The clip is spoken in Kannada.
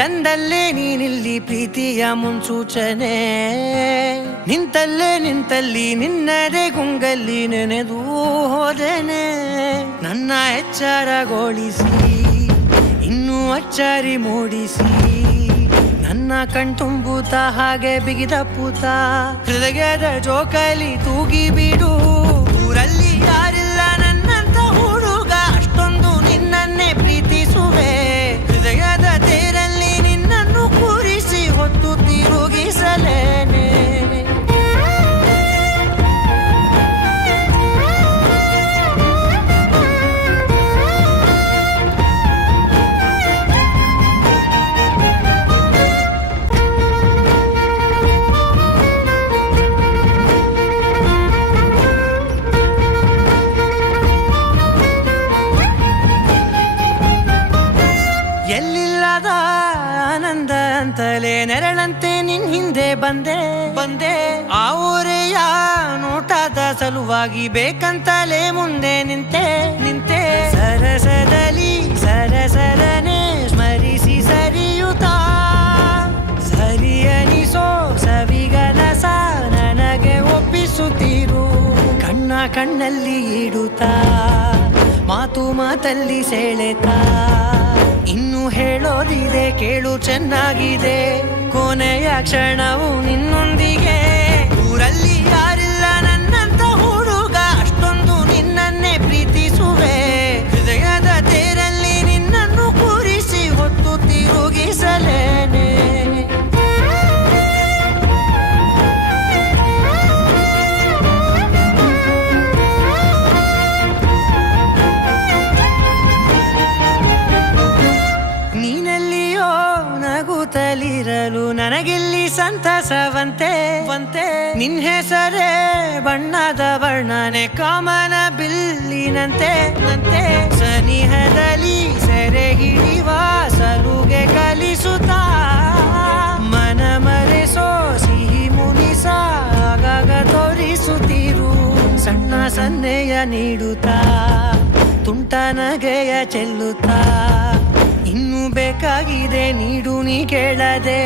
ತಂದಲ್ಲೇ ನೀನಿಲ್ಲಿ ಪ್ರೀತಿಯ ಮುನ್ಸೂಚನೆ, ನಿಂತಲ್ಲಿ ನಿನ್ನದೇ ಗುಂಗಲ್ಲಿ ನೆನೆದು ಹೋದೆನೆ. ನನ್ನ ಎಚ್ಚರಗೊಳಿಸಿ ಇನ್ನೂ ಅಚ್ಚರಿ ಮೂಡಿಸಿ, ನನ್ನ ಕಣ್ತುಂಬುತ್ತ ಹಾಗೆ ಬಿಗಿದ ಪೂತ ಹೃದಯದ ಜೋಕಾಲಿ ತೂಗಿ ಬಿಡು. ಊರಲ್ಲಿ ಯಾರಿಲ್ಲ ನನ್ನಂತ ಹುಡುಗ, ಅಷ್ಟೊಂದು ನಿನ್ನನ್ನೇ ಪ್ರೀತಿಸುವೆ. ಹೃದಯದ ತೇರಲ್ಲಿ ನಿನ್ನನ್ನು ಕೂರಿಸಿ ಹೊತ್ತು ತಿರುಗಿಸಲೇನೆ. ಎಲ್ಲಿಲ್ಲದ ಆನಂದ ಅಂತಲೇ ನೆರಳಂತೆ ನಿನ್ ಹಿಂದೆ ಬಂದೆ. ಆ ಊರೆಯ ನೋಟದ ಸಲುವಾಗಿ ಬೇಕಂತಲೇ ಮುಂದೆ ನಿಂತೆ. ಸರಸದಲ್ಲಿ ಸರಸರನೆ ಸ್ಮರಿಸಿ ಸರಿಯುತ್ತಾ, ಸರಿಯನಿಸೋ ಸವಿಗನಸ ನನಗೆ ಒಪ್ಪಿಸುತ್ತೀರು. ಕಣ್ಣಲ್ಲಿ ಇಡುತ್ತಾ ಮಾತಲ್ಲಿ ಸೆಳೆತಾ, ಇನ್ನು ಹೇಳೋದಿದೆ ಕೇಳು ಚೆನ್ನಾಗಿದೆ. ಕೊನೆಯ ಕ್ಷಣವು ನಿನ್ನೊಂದಿಗೆ. ಊರಲ್ಲಿ ಯಾರಿಲ್ಲ ನನ್ನಂತ ಹುಡುಗ, ಅಷ್ಟೊಂದು ನಿನ್ನನ್ನೇ ಪ್ರೀತಿಸುವೆ. ಹೃದಯದ ತೇರಲ್ಲಿ ನಿನ್ನನ್ನು ಕೂರಿಸಿ ಹೊತ್ತು ತಿರುಗಿಸಲೇನೆ. ನಗುತ್ತಲಿರಲು ನನಗಿಲ್ಲಿ ಸಂತಸವಂತೆ. ನಿನ್ ಹೆಸರೇ ಬಣ್ಣದ ವರ್ಣನೆ ಕಾಮನ ಬಿಲ್ಲಿನಂತೆ. ಸನಿಹದಲ್ಲಿ ಸೆರೆ ಹಿಡಿಯುವ ಸಲುಗೆ ಕಲಿಸುತ್ತಾ, ಮನ ಮರೆಸೋ ಸಿಹಿ ಮುನಿಸ ಆಗಾಗ ತೋರಿಸುತ್ತೀರು. ಸಣ್ಣ ಸನ್ನೆಯ ನೀಡುತ್ತಾ ತುಂಟ ನಗೆಯ ಚೆಲ್ಲುತ್ತಾ, ಇನ್ನೂ ಬೇಕಾಗಿದೆ ನೀಡು ನೀ ಕೇಳದೆ.